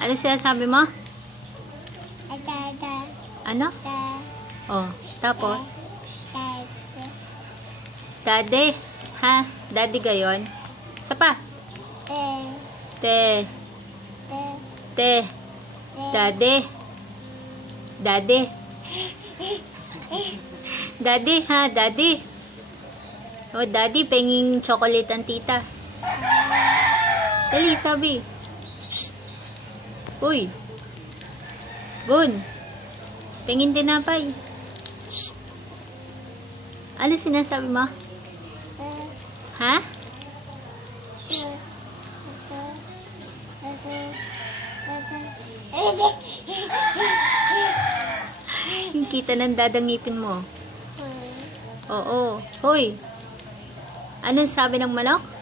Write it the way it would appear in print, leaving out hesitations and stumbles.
Ano sinasabi mo? Ano? Oh, tapos? Daddy. Ha? Daddy gayon? Isa pa. Te. Te. Daddy. Daddy. Daddy, ha? Daddy. Oh, daddy, penging chocolate ang tita. Dali, sabi. Shh. Uy. Bun. Pengin tinapay. Shh. Ano sinasabi mo? Ha? Shh. Yung kita ng dadangipin mo. Oo. Hoy. Anong sabi ng manok?